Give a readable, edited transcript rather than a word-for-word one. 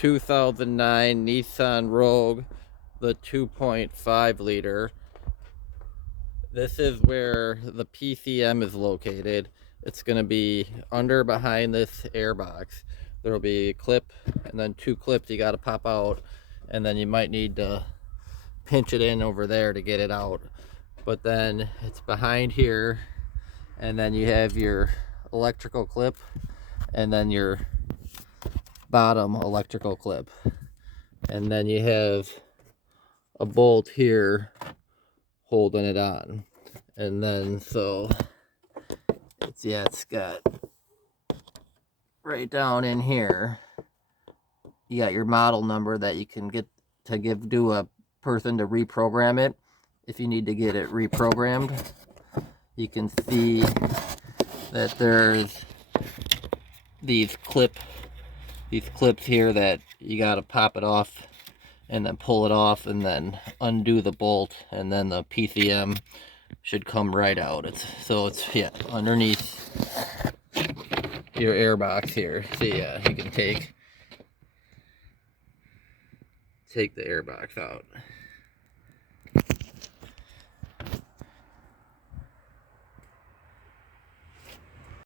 2009 Nissan Rogue, the 2.5 liter. This is where the PCM is located. It's going to be under behind this airbox. There will be a clip and then two clips you got to pop out, and then you might need to pinch it in over there to get it out. But then it's behind here, and then you have your electrical clip and then your bottom electrical clip, and then you have a bolt here holding it on. And then so it's got right down in here, you got your model number that you can get to do a person to reprogram it. If you need to get it reprogrammed, you can see that there's these clips here that you got to pop it off and then pull it off and then undo the bolt, and then the PCM should come right out. It's underneath your airbox here. See, you can take the airbox out.